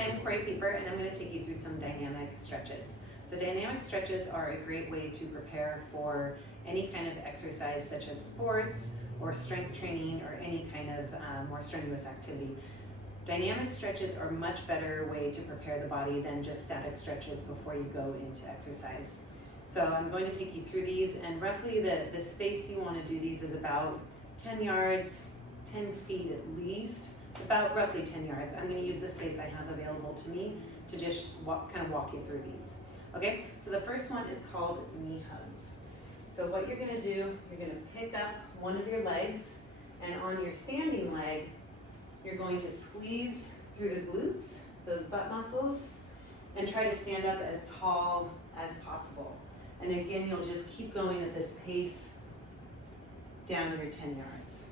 Hi, I'm Corey Pieper, and I'm going to take you through some dynamic stretches. So dynamic stretches are a great way to prepare for any kind of exercise such as sports or strength training or any kind of more strenuous activity. Dynamic stretches are a much better way to prepare the body than just static stretches before you go into exercise. So I'm going to take you through these, and roughly the space you want to do these is about 10 yards, 10 feet at least, about roughly 10 yards. I'm going to use the space I have available to me to just walk you through these. Okay, so the first one is called knee hugs. So what you're going to do, you're going to pick up one of your legs, and on your standing leg, you're going to squeeze through the glutes, those butt muscles, and try to stand up as tall as possible. And again, you'll just keep going at this pace down your 10 yards.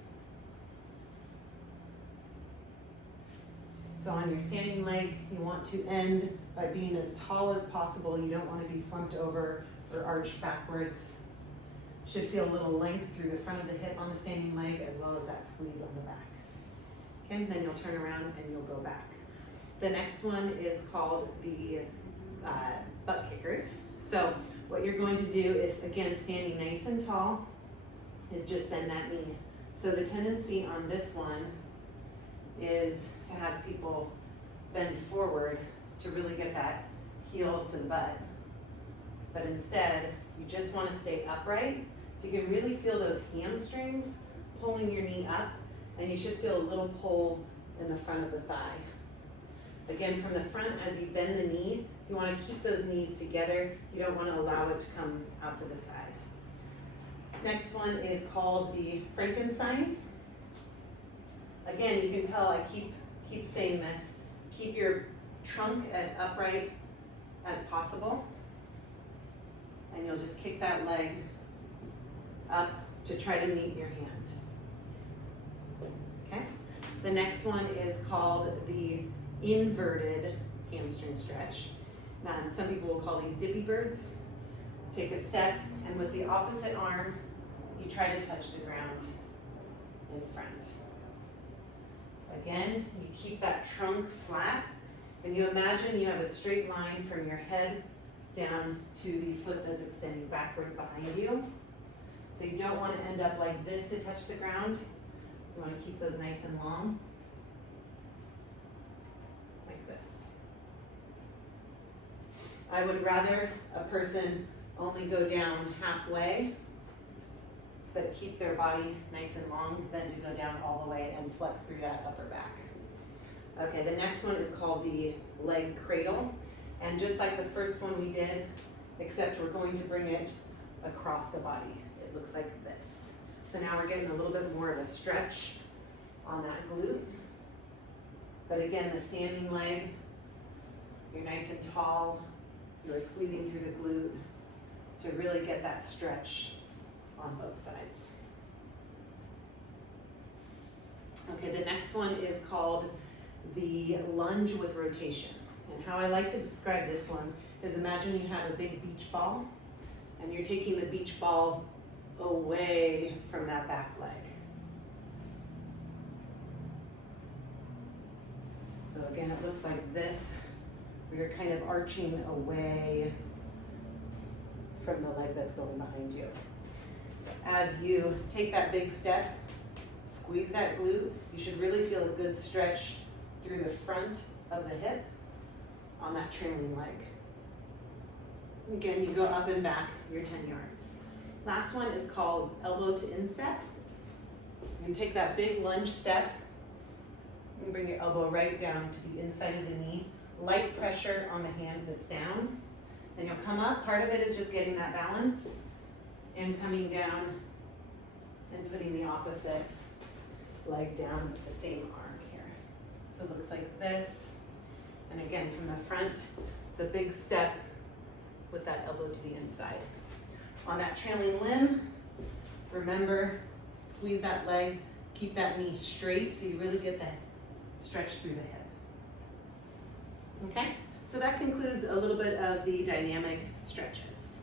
So on your standing leg, you want to end by being as tall as possible. You don't want to be slumped over or arched backwards. Should feel a little length through the front of the hip on the standing leg as well as that squeeze on the back. Okay, and then you'll turn around and you'll go back. The next one is called the butt kickers. So what you're going to do is, again, standing nice and tall, is just bend that knee. So the tendency on this one is to have people bend forward to really get that heel to the butt. But instead, you just want to stay upright so you can really feel those hamstrings pulling your knee up, and you should feel a little pull in the front of the thigh. Again, from the front, as you bend the knee, you want to keep those knees together. You don't want to allow it to come out to the side. Next one is called the Frankensteins. Again, you can tell I keep saying this. Keep your trunk as upright as possible. And you'll just kick that leg up to try to meet your hand. Okay? The next one is called the inverted hamstring stretch. Some people will call these dippy birds. Take a step, and with the opposite arm, you try to touch the ground in front. Again, you keep that trunk flat, and you imagine you have a straight line from your head down to the foot that's extending backwards behind you. So you don't want to end up like this to touch the ground. You want to keep those nice and long, like this. I would rather a person only go down halfway, but keep their body nice and long than to go down all the way and flex through that upper back. Okay, the next one is called the leg cradle. And just like the first one we did, except we're going to bring it across the body. It looks like this. So now we're getting a little bit more of a stretch on that glute. But again, the standing leg, you're nice and tall. You're squeezing through the glute to really get that stretch on both sides. Okay, the next one is called the lunge with rotation. And how I like to describe this one is, imagine you have a big beach ball and you're taking the beach ball away from that back leg. So again, it looks like this, where you're kind of arching away from the leg that's going behind you. As you take that big step, squeeze that glute. You should really feel a good stretch through the front of the hip on that trailing leg. Again, you go up and back your 10 yards. Last one is called elbow to instep. You take that big lunge step and bring your elbow right down to the inside of the knee. Light pressure on the hand that's down. Then you'll come up. Part of it is just getting that balance and coming down and putting the opposite leg down with the same arm here. So it looks like this. And again, from the front, it's a big step with that elbow to the inside. On that trailing limb, remember, squeeze that leg, keep that knee straight so you really get that stretch through the hip. Okay, so that concludes a little bit of the dynamic stretches.